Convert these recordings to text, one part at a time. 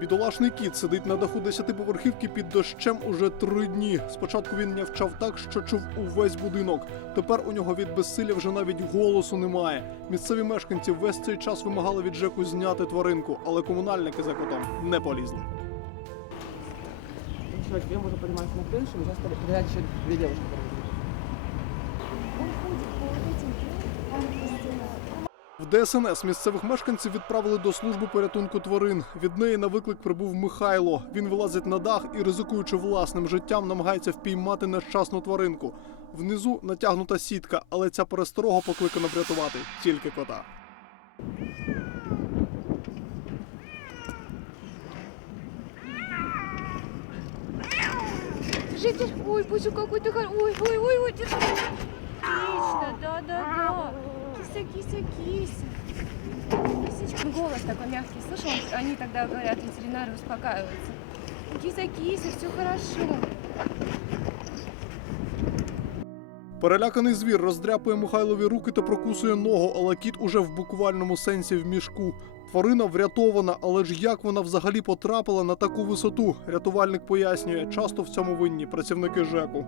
Бідолашний кіт сидить на даху десятиповерхівки під дощем уже три дні. Спочатку він нявчав так, що чув увесь будинок. Тепер у нього від безсилля вже навіть голосу немає. Місцеві мешканці весь цей час вимагали від Жеку зняти тваринку, але комунальники за котом не полізли. Можно подниматься на приезжают еще две девушки. В ДСНС місцевих мешканців відправили до служби порятунку тварин. Від неї на виклик прибув Михайло. Він вилазить на дах і, ризикуючи власним життям, намагається впіймати нещасну тваринку. Внизу натягнута сітка, але ця пересторога покликана врятувати тільки кота. Держи. Ой, Боже, какой ты хор... Ой, ой, ой, ой, держи. Отлично, да-да-да. Кися, кися, кися. Кисечка. Голос такой мягкий. Слышал, они тогда говорят, ветеринары успокаиваются. Кися, кися, все хорошо. Переляканий звір роздряпує Михайлові руки та прокусує ногу, але кіт уже в буквальному сенсі в мішку. Тварина врятована, але ж як вона взагалі потрапила на таку висоту? Рятувальник пояснює, часто в цьому винні працівники ЖЕКу.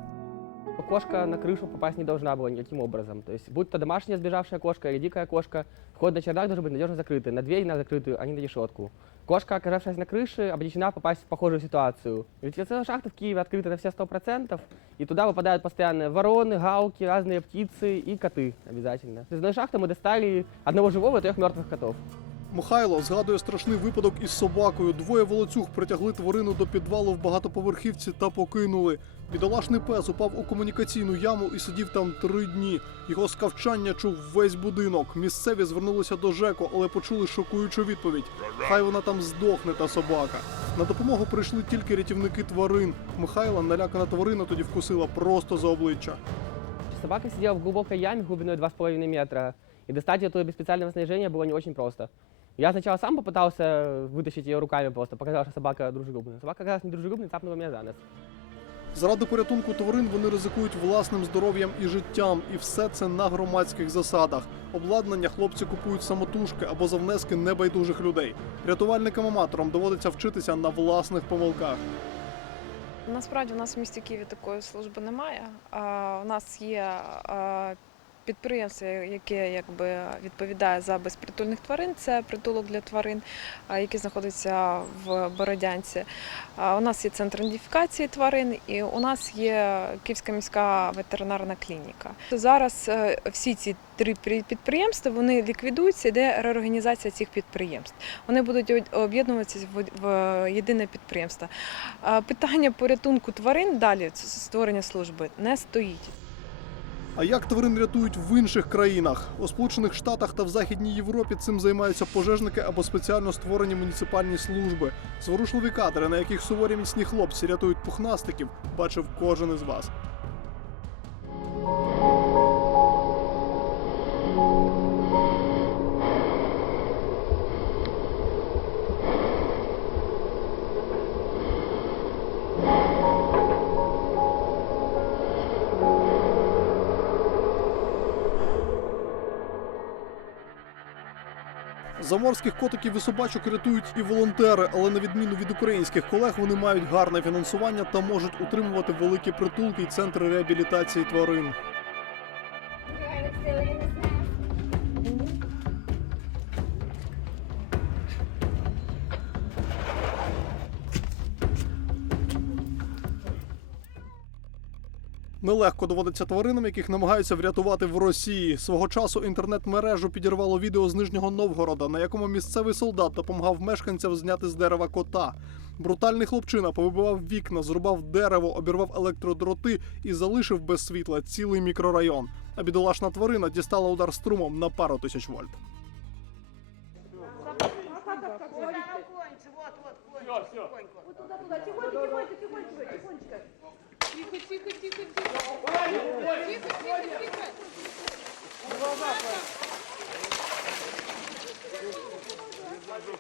Кошка на крышу попасть не должна была никаким образом. То есть, будь то домашняя сбежавшая кошка или дикая кошка, вход на чердак должен быть надежно закрытый, на дверь на закрытую, а не на решетку. Кошка, оказавшись на крыше, обречена попасть в похожую ситуацию. Вентиляционные шахты в Киеве открыты на все 100%, и туда выпадают постоянно вороны, галки, разные птицы и коты обязательно. Из одной шахты мы достали одного живого и трех мертвых котов. Михайло згадує страшний випадок із собакою. Двоє волоцюг притягли тварину до підвалу в багатоповерхівці та покинули. Бідолашний пес упав у комунікаційну яму і сидів там три дні. Його скавчання чув весь будинок. Місцеві звернулися до ЖЕКу, але почули шокуючу відповідь. Хай вона там здохне, та собака. На допомогу прийшли тільки рятівники тварин. Михайла налякана тварина тоді вкусила просто за обличчя. Собака сидела в глубокой яме глубиной 2,5 метра, и достать ее оттуда без специального снаряжения было не очень просто. Я сначала сам попытался вытащить ее руками просто, показал, что собака дружелюбная. Собака оказалась не дружелюбной, цапнула меня за нос. Заради порятунку тварин вони ризикують власним здоров'ям і життям, і все це на громадських засадах. Обладнання хлопці купують самотужки або за внески небайдужих людей. Рятувальникам-аматорам доводиться вчитися на власних помилках. Насправді у нас в місті Києві такої служби немає. А, У нас є а, підприємство, яке якби відповідає за безпритульних тварин. Це притулок для тварин, який знаходиться в Бородянці. У нас є центр ідентифікації тварин, і у нас є Київська міська ветеринарна клініка. Зараз е, всі ці три підприємства вони ліквідуються, йде реорганізація цих підприємств. Вони будуть об'єднуватися в єдине підприємство. Питання порятунку тварин далі створення служби не стоїть. А як тварин рятують в інших країнах? У Сполучених Штатах та в Західній Європі цим займаються пожежники або спеціально створені муніципальні служби. Зворушливі кадри, на яких суворі міцні хлопці рятують пухнастиків, бачив кожен із вас. Заморських котиків і собачок рятують і волонтери, але на відміну від українських колег, вони мають гарне фінансування та можуть утримувати великі притулки і центри реабілітації тварин. Нелегко доводиться тваринам, яких намагаються врятувати в Росії. Свого часу інтернет-мережу підірвало відео з Нижнього Новгорода, на якому місцевий солдат допомагав мешканцям зняти з дерева кота. Брутальний хлопчина повибивав вікна, зрубав дерево, обірвав електродроти і залишив без світла цілий мікрорайон. А бідолашна тварина дістала удар струмом на пару тисяч вольт. Тихо, тихо, тихо, тихо. Тихо, тихо, тихо.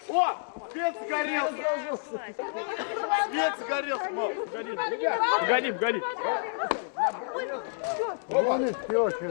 О, свет сгорел! Свет сгорел, мам! Погоди, погоди! Вон и все,